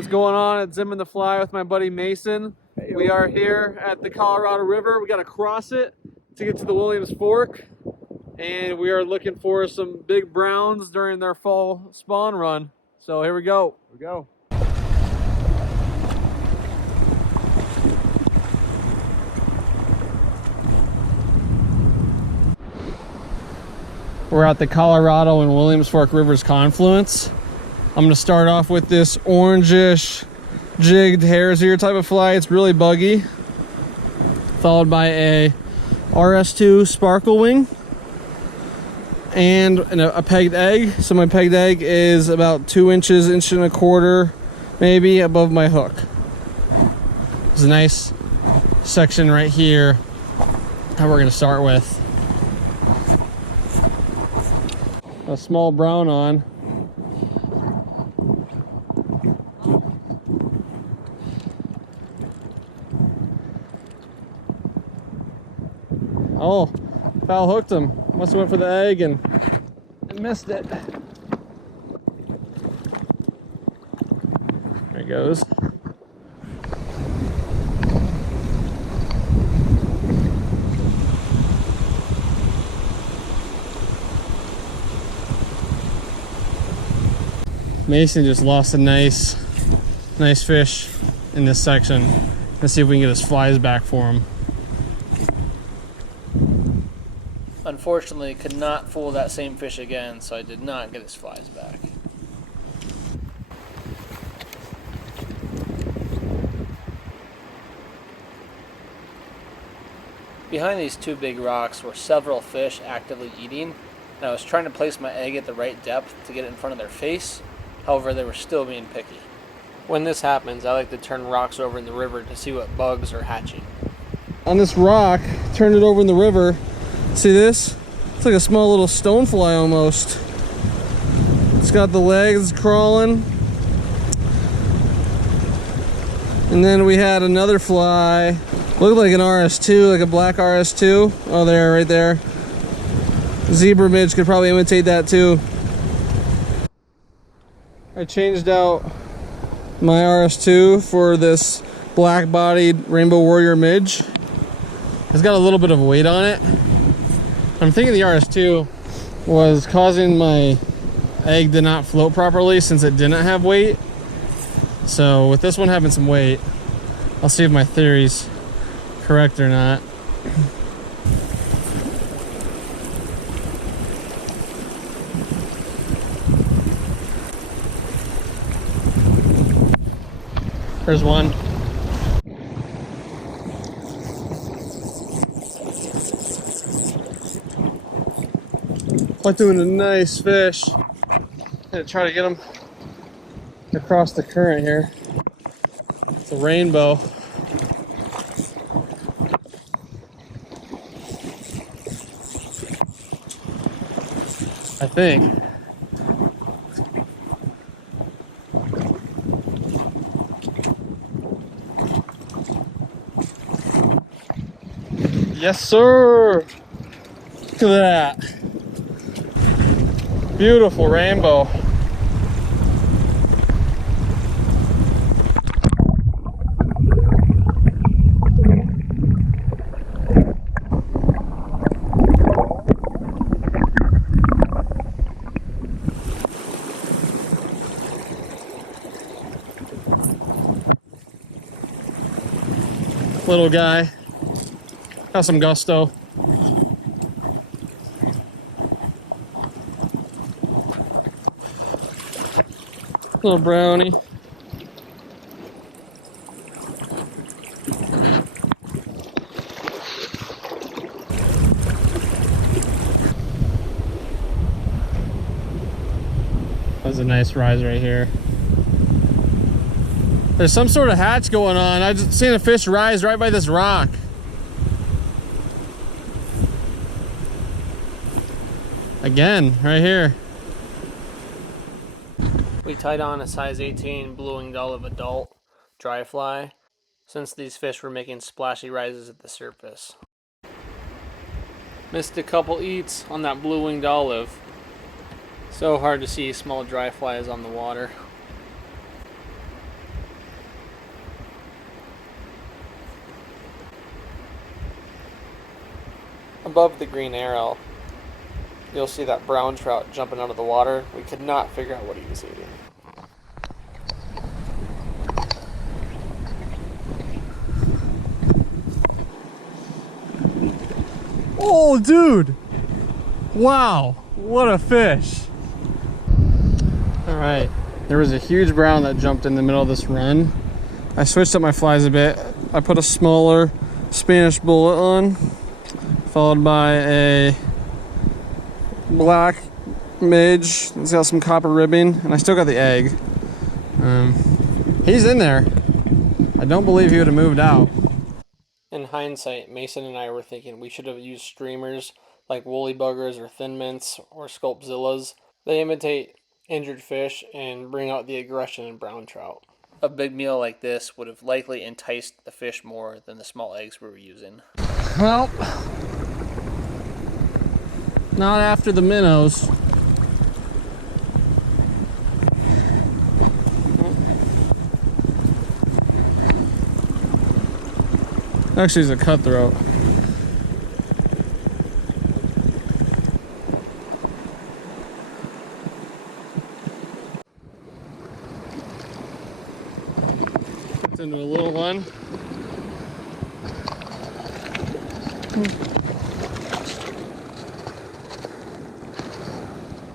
what's going on? It's Zim and the Fly with my buddy Mason. We are here at the Colorado River. We got to cross it to get to the Williams Fork, and we are looking for some big browns during their fall spawn run. So here we go. Here we go. We're at the Colorado and Williams Fork Rivers confluence. I'm gonna start off with this orangish jigged hare's ear type of fly. It's really buggy. Followed by a RS2 sparkle wing and a pegged egg. So my pegged egg is about 2 inches, inch and a quarter, maybe above my hook. There's a nice section right here that we're gonna start with. A small brown on. Oh, foul hooked him. Must have went for the egg and missed it. There he goes. Mason just lost a nice fish in this section. Let's see if we can get his flies back for him. Unfortunately, could not fool that same fish again, so I did not get his flies back. Behind these two big rocks were several fish actively eating, and I was trying to place my egg at the right depth to get it in front of their face. However, they were still being picky. When this happens, I like to turn rocks over in the river to see what bugs are hatching. On this rock, turn it over in the river. See this? It's like a small little stonefly almost. It's got the legs crawling. And then we had another fly. Looked like an RS2, like a black RS2. Oh, there, right there. Zebra midge could probably imitate that too. I changed out my RS2 for this black-bodied Rainbow Warrior midge. It's got a little bit of weight on it. I'm thinking the RS2 was causing my egg to not float properly since it didn't have weight. So with this one having some weight, I'll see if my theory's correct or not. There's one. I'm doing a nice fish. Gonna try to get him across the current here. It's a rainbow. I think. Yes, sir. Look at that. Beautiful rainbow. Little guy. Got some gusto. Little brownie. That was a nice rise right here. There's some sort of hatch going on. I just seen a fish rise right by this rock. Again, right here. We tied on a size 18 blue-winged olive adult dry fly since these fish were making splashy rises at the surface. Missed a couple eats on that blue-winged olive. So hard to see small dry flies on the water. Above the green arrow, you'll see that brown trout jumping out of the water. We could not figure out what he was eating. Oh, dude! Wow, what a fish! Alright, there was a huge brown that jumped in the middle of this run. I switched up my flies a bit. I put a smaller Spanish bullet on, followed by a black midge. It's got some copper ribbing, and I still got the egg. He's in there. I don't believe he would have moved out. In hindsight, Mason and I were thinking we should have used streamers like woolly buggers or thin mints or sculpzillas. They imitate injured fish and bring out the aggression in brown trout. A big meal like this would have likely enticed the fish more than the small eggs we were using. Well, not after the minnows. Actually, it's a cutthroat. It's into a little one.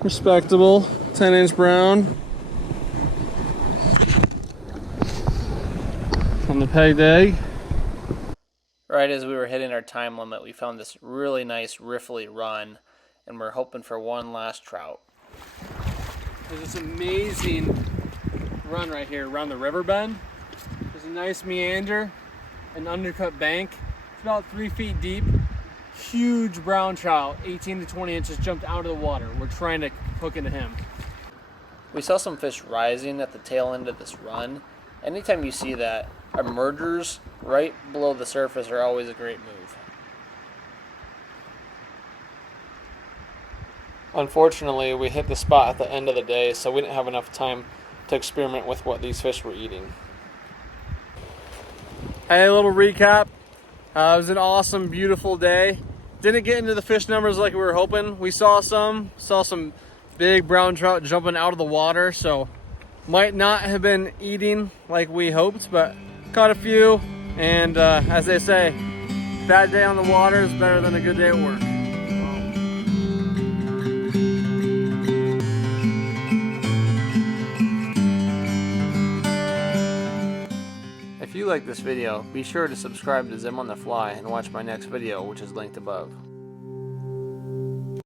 Respectable 10-inch brown on the pegged egg. Right as we were hitting our time limit, we found this really nice riffly run, and we're hoping for one last trout. There's this amazing run right here around the river bend. There's a nice meander, an undercut bank. It's about 3 feet deep. Huge brown trout, 18 to 20 inches, jumped out of the water. We're trying to hook into him. We saw some fish rising at the tail end of this run. Anytime you see that, emergers right below the surface are always a great move. Unfortunately, we hit the spot at the end of the day, so we didn't have enough time to experiment with what these fish were eating. Hey, a little recap. It was an awesome, beautiful day. Didn't get into the fish numbers like we were hoping. We saw some big brown trout jumping out of the water, so might not have been eating like we hoped, but caught a few. And as they say, bad day on the water is better than a good day at work. If you like this video, be sure to subscribe to Zim on the Fly and watch my next video, which is linked above.